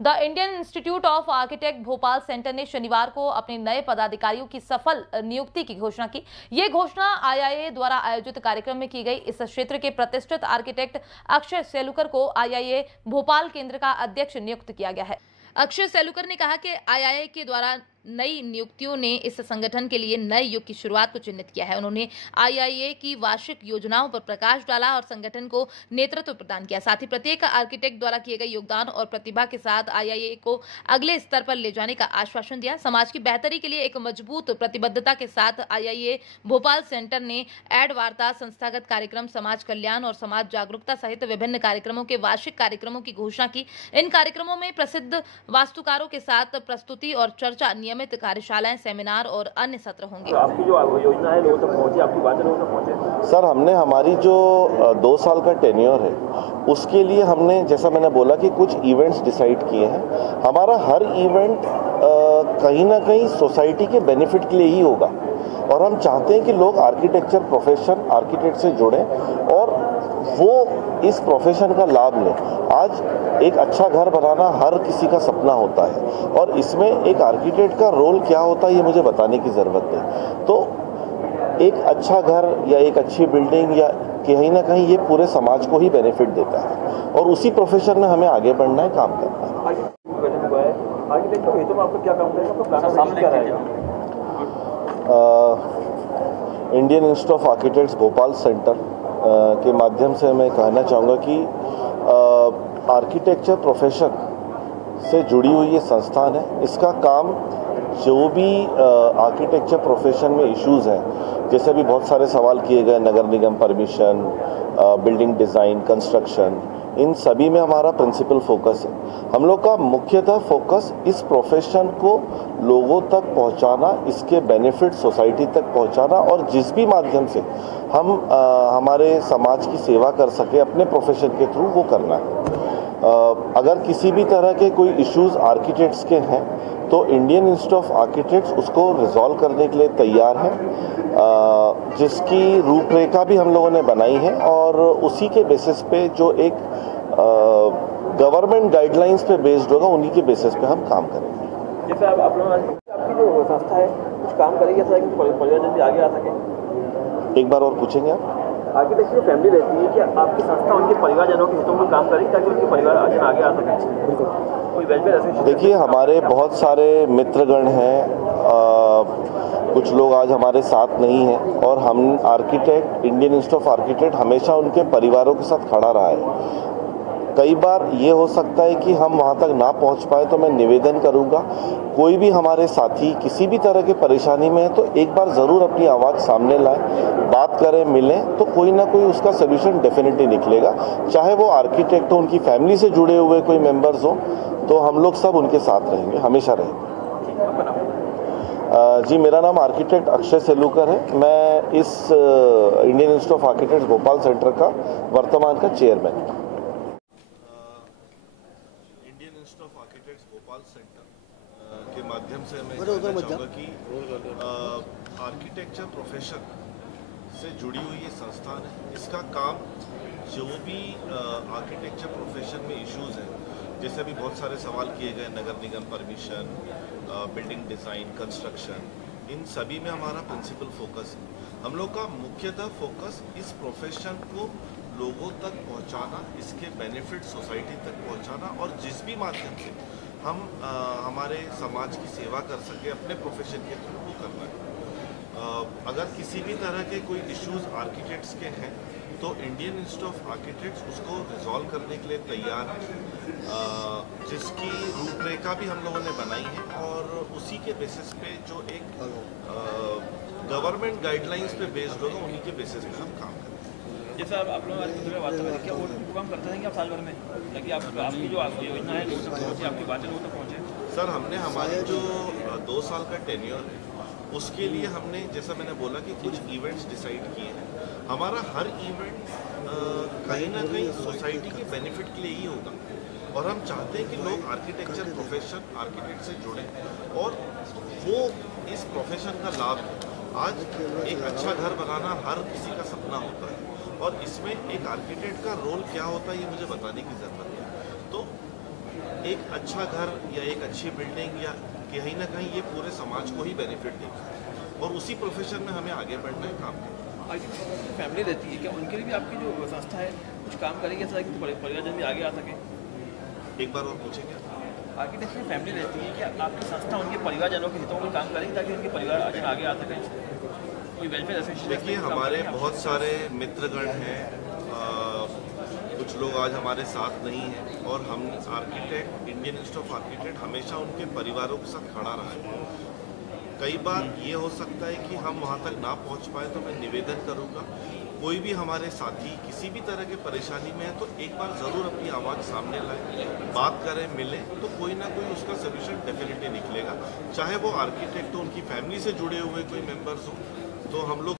The Indian institute of architect Bhopal centre ने शनिवार को अपने नए पदाधिकारियों की सफल नियुक्ति की घोषणा की। ये घोषणा आईआईए द्वारा आयोजित कार्यक्रम में की गई। इस क्षेत्र के प्रतिष्ठित आर्किटेक्ट अक्षय सेलुकर को आईआईए भोपाल केंद्र का अध्यक्ष नियुक्त किया गया है। अक्षय सेलुकर ने कहा कि आईआईए के द्वारा नई नियुक्तियों ने इस संगठन के लिए नए युग की शुरुआत को चिन्हित किया है। उन्होंने आईआईए की वार्षिक योजनाओं पर प्रकाश डाला और संगठन को नेतृत्व प्रदान किया। साथ ही प्रत्येक आर्किटेक्ट द्वारा किए गए योगदान और प्रतिभा के साथ आईआईए को अगले स्तर पर ले जाने का आश्वासन दिया। समाज की बेहतरी के लिए एक मजबूत प्रतिबद्धता के साथ आईआईए भोपाल सेंटर ने एड वार्ता, संस्थागत कार्यक्रम, समाज कल्याण और समाज जागरूकता सहित विभिन्न कार्यक्रमों के वार्षिक कार्यक्रमों की घोषणा की। इन कार्यक्रमों में प्रसिद्ध वास्तुकारों के साथ प्रस्तुति और चर्चा, नियमित कार्यशालाएं, सेमिनार और अन्य सत्र होंगे। आपकी जो योजना है लोगों तक पहुंचे, आपकी बातें लोगों तक पहुंचे? सर, हमने हमारी जो 2 साल का टेन्योर है उसके लिए हमने, जैसा मैंने बोला कि कुछ इवेंट्स डिसाइड किए हैं। हमारा हर इवेंट कहीं ना कहीं सोसाइटी के बेनिफिट के लिए ही होगा और हम चाहते हैं कि लोग आर्किटेक्चर प्रोफेशन, आर्किटेक्ट से जुड़ें और वो इस प्रोफेशन का लाभ लें। आज एक अच्छा घर बनाना हर किसी का सपना होता है और इसमें एक आर्किटेक्ट का रोल क्या होता है ये मुझे बताने की ज़रूरत नहीं। तो एक अच्छा घर या एक अच्छी बिल्डिंग या कहीं ना कहीं ये पूरे समाज को ही बेनिफिट देता है और उसी प्रोफेशन में हमें आगे बढ़ना है, काम करना है। आर्किटेक्ट के हितों में आपको क्या काम करेगा? आपका प्लान क्या रहेगा? Indian institute of architects Bhopal centre के माध्यम से मैं कहना चाहूँगा कि आर्किटेक्चर प्रोफेशन से जुड़ी हुई ये संस्थान है। इसका काम जो भी आर्किटेक्चर प्रोफेशन में इश्यूज़ हैं, जैसे भी बहुत सारे सवाल किए गए, नगर निगम परमिशन, बिल्डिंग डिज़ाइन, कंस्ट्रक्शन, इन सभी में हमारा प्रिंसिपल फोकस है। हम लोग का मुख्यतः फोकस इस प्रोफेशन को लोगों तक पहुंचाना, इसके बेनिफिट सोसाइटी तक पहुंचाना और जिस भी माध्यम से हम हमारे समाज की सेवा कर सके अपने प्रोफेशन के थ्रू, वो करना है। अगर किसी भी तरह के कोई इश्यूज़ आर्किटेक्ट्स के हैं तो इंडियन इंस्टीट्यूट ऑफ आर्किटेक्ट्स उसको रिजॉल्व करने के लिए तैयार है, जिसकी रूपरेखा भी हम लोगों ने बनाई है और उसी के बेसिस पे जो एक गवर्नमेंट गाइडलाइंस पे बेस्ड होगा, उन्हीं के बेसिस पे हम काम करेंगे। जैसे आप लोग आपकी जो संस्था है कुछ काम करेगी ऐसा कि परिवार जल्दी आगे आ सके? एक बार और पूछेंगे आप? आर्किटेक्ट की फैमिली रहती है कि आपकी संस्था उनके परिवारजनों के हितों में काम करेगी ताकि उनके परिवार आगे आ सके? कोई वेलफेयर एसोसिएशन? देखिए, हमारे बहुत सारे मित्रगण हैं, कुछ लोग आज हमारे साथ नहीं हैं और हम architect, Indian institute of architect हमेशा उनके परिवारों के साथ खड़ा रहा है। कई बार ये हो सकता है कि हम वहाँ तक ना पहुँच पाए, तो मैं निवेदन करूँगा कोई भी हमारे साथी किसी भी तरह की परेशानी में है तो एक बार ज़रूर अपनी आवाज़ सामने लाएं, बात करें, मिलें, तो कोई ना कोई उसका सोल्यूशन डेफिनेटली निकलेगा। चाहे वो आर्किटेक्ट हो, उनकी फैमिली से जुड़े हुए कोई मेंबर्स हो, तो हम लोग सब उनके साथ रहेंगे, हमेशा रहेंगे। जी, मेरा नाम आर्किटेक्ट अक्षय सेलुकर है। मैं इस Indian institute of architects Bhopal centre का वर्तमान का चेयरमैन हूँ। Indian institute of architects Bhopal centre के माध्यम से मैं कहना चाहूँगा कि आर्किटेक्चर प्रोफेशन से जुड़ी हुई ये संस्थान है। इसका काम जो भी आर्किटेक्चर प्रोफेशन में इश्यूज़ हैं, जैसे भी बहुत सारे सवाल किए गए, नगर निगम परमिशन, बिल्डिंग डिज़ाइन, कंस्ट्रक्शन, इन सभी में हमारा प्रिंसिपल फोकस है। हम लोग का मुख्यतः फोकस इस प्रोफेशन को लोगों तक पहुंचाना, इसके बेनिफिट सोसाइटी तक पहुंचाना और जिस भी माध्यम से हम हमारे समाज की सेवा कर सके अपने प्रोफेशन के थ्रू, वो करना है। अगर किसी भी तरह के कोई इश्यूज़ आर्किटेक्ट्स के हैं तो इंडियन इंस्टीट्यूट ऑफ आर्किटेक्ट्स उसको रिजॉल्व करने के लिए तैयार है, जिसकी रूपरेखा भी हम लोगों ने बनाई है और उसी के बेसिस पे जो एक गवर्नमेंट गाइडलाइंस पे बेस्ड होगा, उन्हीं के बेसिस पे हम काम करेंगे। जैसे आप लोग बात करें, क्या वो प्रोग्राम करते हैं कि आप साल भर में, ताकि आपकी जो योजना है लोगों तक पहुँचे, आपकी बातें लोगों तक पहुँचे? सर, हमने हमारी जो 2 साल का टेन्योर है उसके लिए हमने, जैसा मैंने बोला कि कुछ इवेंट्स डिसाइड किए हैं। हमारा हर इवेंट कहीं ना कहीं सोसाइटी के बेनिफिट के लिए ही होगा और हम चाहते हैं कि लोग आर्किटेक्चर प्रोफेशन, आर्किटेक्ट से जुड़ें और वो इस प्रोफेशन का लाभ लें। आज एक अच्छा घर बनाना हर किसी का सपना होता है और इसमें एक आर्किटेक्ट का रोल क्या होता है ये मुझे बताने की ज़रूरत है। तो एक अच्छा घर या एक अच्छी बिल्डिंग या कहीं ना कहीं ये पूरे समाज को ही बेनिफिट देगा और उसी प्रोफेशन में हमें आगे बढ़ना है, काम करना आर्किटेक्ट फैमिली रहती है, क्या उनके लिए भी आपकी जो संस्था है कुछ काम करेगी ऐसा कि परिवारजन भी आगे आ सके? है। एक बार और पूछेंगे। आर्किटेक्ट की फैमिली रहती है, क्या आपकी संस्था उनके परिवारजनों के हितों में काम करेगी ताकि उनके परिवारजन आगे आ सके? कोई वेलफेयर एसोसिएशन? देखिए, हमारे बहुत सारे मित्रगण हैं, कुछ लोग आज हमारे साथ नहीं हैं और हम architect, Indian institute of architect हमेशा उनके परिवारों के साथ खड़ा रहा है। कई बार ये हो सकता है कि हम वहाँ तक ना पहुँच पाए, तो मैं निवेदन करूँगा कोई भी हमारे साथी किसी भी तरह की परेशानी में है तो एक बार ज़रूर अपनी आवाज़ सामने लाए, बात करें, मिलें, तो कोई ना कोई उसका सोल्यूशन डेफिनेटली निकलेगा। चाहे वो आर्किटेक्ट हो, उनकी फैमिली से जुड़े हुए कोई मेंबर्स हो, तो हम लोग